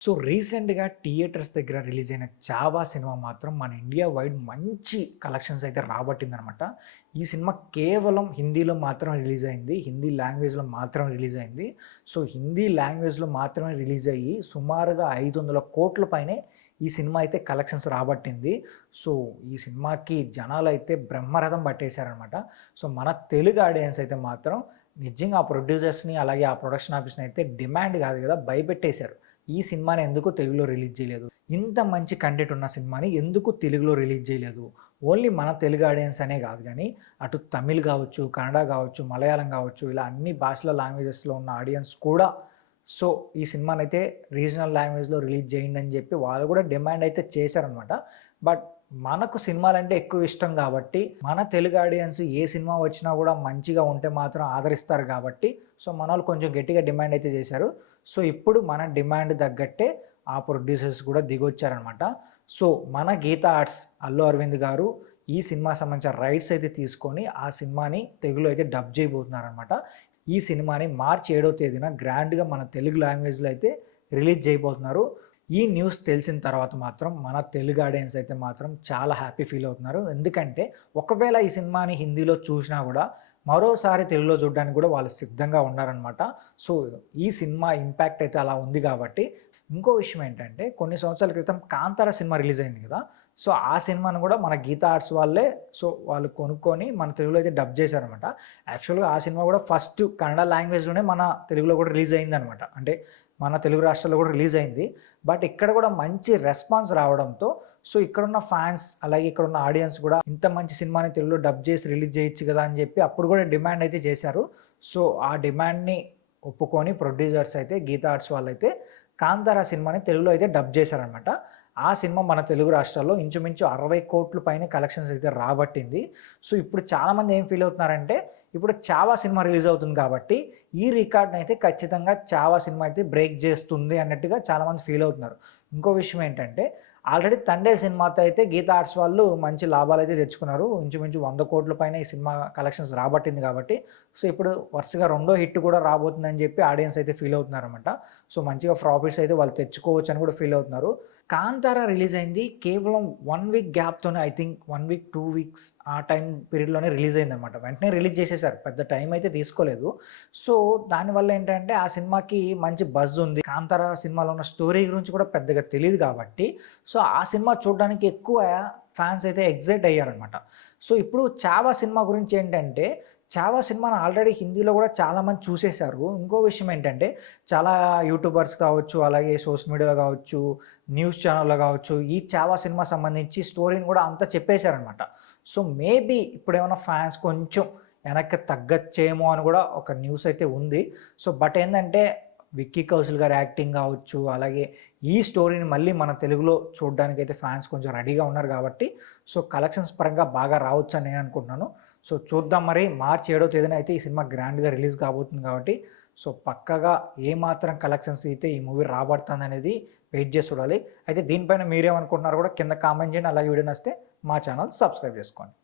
So రీసెంట్‌గా theatres దగ్గర release అయిన 'చావా' సినిమా మాత్రం మన ఇండియా వైడ్ మంచి కలెక్షన్స్ అయితే రాబట్టిందనమాట. ఈ సినిమా కేవలం హిందీలో మాత్రమే రిలీజ్ అయింది. హిందీ లాంగ్వేజ్‌లో మాత్రమే రిలీజ్ అయింది. సో హిందీ లాంగ్వేజ్‌లో మాత్రమే రిలీజ్ అయ్యి సుమారుగా 500,00,00,000 పైనే ఈ సినిమా అయితే కలెక్షన్స్ రాబట్టింది. సో ఈ సినిమాకి జనాలైతే బ్రహ్మరథం పట్టేశారనమాట. సో మన తెలుగు ఆడియన్స్ అయితే మాత్రం నిజంగా ఆ ప్రొడ్యూసర్స్‌ని అలాగే ఆ ప్రొడక్షన్ ఆఫీస్‌ని అయితే డిమాండ్ కాదు కదా భయపెట్టేశారు. ఈ సినిమాని ఎందుకు తెలుగులో రిలీజ్ చేయలేదు? ఇంత మంచి కంటెంట్ ఉన్న సినిమాని ఎందుకు తెలుగులో రిలీజ్ చేయలేదు? ఓన్లీ మన తెలుగు ఆడియన్స్ అనే కాదు గానీ, అటు తమిళ్ కావచ్చు, కన్నడ కావచ్చు, మలయాళం కావచ్చు, ఇలా అన్ని భాషల లాంగ్వేజెస్‌లో ఉన్న ఆడియన్స్ కూడా సో, ఈ సినిమానైతే రీజనల్ లాంగ్వేజ్‌లో రిలీజ్ చేయండి అని చెప్పి వాళ్ళు కూడా డిమాండ్ అయితే చేశారనమాట. బట్ మనకు సినిమాలంటే ఎక్కువ ఇష్టం కాబట్టి, మన తెలుగు ఆడియన్స్ ఏ సినిమా వచ్చినా కూడా మంచిగా ఉంటే మాత్రం ఆదరిస్తారు కాబట్టి, సో మనోళ్ళు కొంచెం గట్టిగా డిమాండ్ అయితే చేశారు. సో ఇప్పుడు మన డిమాండ్ తగ్గట్టే ఆ ప్రొడ్యూసర్స్ కూడా దిగొచ్చారనమాట. సో మన గీతా ఆర్ట్స్ అల్లు అరవింద్ గారు ఈ సినిమా సంబంధించిన రైట్స్ అయితే తీసుకొని ఆ సినిమాని తెలుగులో అయితే డబ్ చేయబోతున్నారనమాట. ఈ సినిమాని మార్చి 7వ తేదీన గ్రాండ్‌గా మన తెలుగు లాంగ్వేజ్‌లో అయితే రిలీజ్ చేయబోతున్నారు. ఈ న్యూస్ తెలిసిన తర్వాత మాత్రం మన తెలుగు ఆడియన్స్ అయితే మాత్రం చాలా హ్యాపీ ఫీల్ అవుతున్నారు. ఎందుకంటే ఒకవేళ ఈ సినిమాని హిందీలో చూసినా కూడా మరోసారి తెలుగులో చూడడానికి కూడా వాళ్ళు సిద్ధంగా ఉన్నారనమాట. సో ఈ సినిమా ఇంపాక్ట్ అయితే అలా ఉంది కాబట్టి ఇంకో విషయం ఏంటంటే కొన్ని సంవత్సరాల క్రితం 'కాంతార' సినిమా రిలీజ్ అయింది కదా! సో ఆ సినిమాను కూడా మన గీతా ఆర్ట్స్ వాళ్ళే సో వాళ్ళు కొనుక్కొని మన తెలుగులో అయితే డబ్ చేశారనమాట. యాక్చువల్‌గా ఆ సినిమా కూడా ఫస్ట్ కన్నడ లాంగ్వేజ్‌లోనే మన తెలుగులో కూడా రిలీజ్ అయిందనమాట. అంటే మన తెలుగు రాష్ట్రాల్లో కూడా రిలీజ్ అయింది. బట్ ఇక్కడ కూడా మంచి రెస్పాన్స్ రావడంతో సో ఇక్కడున్న ఫ్యాన్స్ అలాగే ఇక్కడున్న ఆడియన్స్ కూడా ఇంత మంచి సినిమాని తెలుగులో డబ్ చేసి రిలీజ్ చేయొచ్చు కదా అని చెప్పి అప్పుడు కూడా డిమాండ్ అయితే చేశారు. సో ఆ డిమాండ్‌ని ఒప్పుకొని ప్రొడ్యూసర్స్ అయితే గీతా ఆర్ట్స్ వాళ్ళైతే 'కాంతార' సినిమాని తెలుగులో అయితే డబ్ చేశారనమాట. ఆ సినిమా మన తెలుగు రాష్ట్రాల్లో ఇంచుమించు 60,00,00,000 పైనే కలెక్షన్స్ అయితే రాబట్టింది. సో ఇప్పుడు చాలామంది ఏం ఫీల్ అవుతున్నారంటే ఇప్పుడు 'చావా' సినిమా రిలీజ్ అవుతుంది కాబట్టి ఈ రికార్డ్‌ని అయితే ఖచ్చితంగా 'చావా' సినిమా అయితే బ్రేక్ చేస్తుంది అన్నట్టుగా చాలామంది ఫీల్ అవుతున్నారు. ఇంకో విషయం ఏంటంటే ఆల్రెడీ 'తండేల్' సినిమాతో అయితే గీతా ఆర్ట్స్ వాళ్ళు మంచి లాభాలైతే తెచ్చుకున్నారు. ఇంచుమించు 100,00,00,000 పైన ఈ సినిమా కలెక్షన్స్ రాబట్టింది కాబట్టి సో ఇప్పుడు వరుసగా రెండో హిట్ కూడా రాబోతుందని చెప్పి ఆడియన్స్ అయితే ఫీల్ అవుతున్నారనమాట. సో మంచిగా ప్రాఫిట్స్ అయితే వాళ్ళు తెచ్చుకోవచ్చు అని కూడా ఫీల్ అవుతున్నారు. 'కాంతార' రిలీజ్ అయింది కేవలం 1 వీక్ గ్యాప్‌తోనే ఐ థింక్ 1 వీక్, 2 వీక్స్ ఆ టైం పీరియడ్‌లోనే రిలీజ్ అయిందనమాట. వెంటనే రిలీజ్ చేసేసారు. పెద్ద టైం అయితే తీసుకోలేదు. సో దానివల్ల ఏంటంటే ఆ సినిమాకి మంచి బజ్ ఉంది. 'కాంతార' సినిమాలో ఉన్న స్టోరీ గురించి కూడా పెద్దగా తెలీదు కాబట్టి సో ఆ సినిమా చూడడానికి ఎక్కువ ఫ్యాన్స్ అయితే ఎక్సైట్ అయ్యారనమాట. సో ఇప్పుడు 'చావా' సినిమా గురించి ఏంటంటే 'చావా' సినిమాని ఆల్రెడీ హిందీలో కూడా చాలామంది చూసేశారు. ఇంకో విషయం ఏంటంటే చాలా యూట్యూబర్స్ కావచ్చు, అలాగే సోషల్ మీడియాలో కావచ్చు, న్యూస్ ఛానల్‌లో కావచ్చు, ఈ 'చావా' సినిమా సంబంధించి స్టోరీని కూడా అంతా చెప్పేశారనమాట. సో మేబీ ఇప్పుడేమన్నా ఫ్యాన్స్ కొంచెం వెనక్కి తగ్గచ్చేమో అని కూడా ఒక న్యూస్ అయితే ఉంది. సో బట్ ఏందంటే విక్కీ కౌశల్ గారి యాక్టింగ్ కావచ్చు, అలాగే ఈ స్టోరీని మళ్ళీ మన తెలుగులో చూడడానికైతే ఫ్యాన్స్ కొంచెం రెడీగా ఉన్నారు కాబట్టి సో కలెక్షన్స్ పరంగా బాగా రావచ్చని నేను అనుకుంటున్నాను. సో చూద్దాం మరి మార్చి 7వ తేదీన అయితే ఈ సినిమా గ్రాండ్‌గా రిలీజ్ కాబోతుంది కాబట్టి సో పక్కాగా ఏమాత్రం కలెక్షన్స్ అయితే ఈ మూవీ రాబడుతుందనేది వెయిట్ చేసి చూడాలి. అయితే దీనిపైన మీరేమనుకుంటున్నారో కూడా కింద కామెంట్ చేయండి. అలాగే వీడియో నచ్చితే మా ఛానల్ సబ్స్క్రైబ్ చేసుకోండి.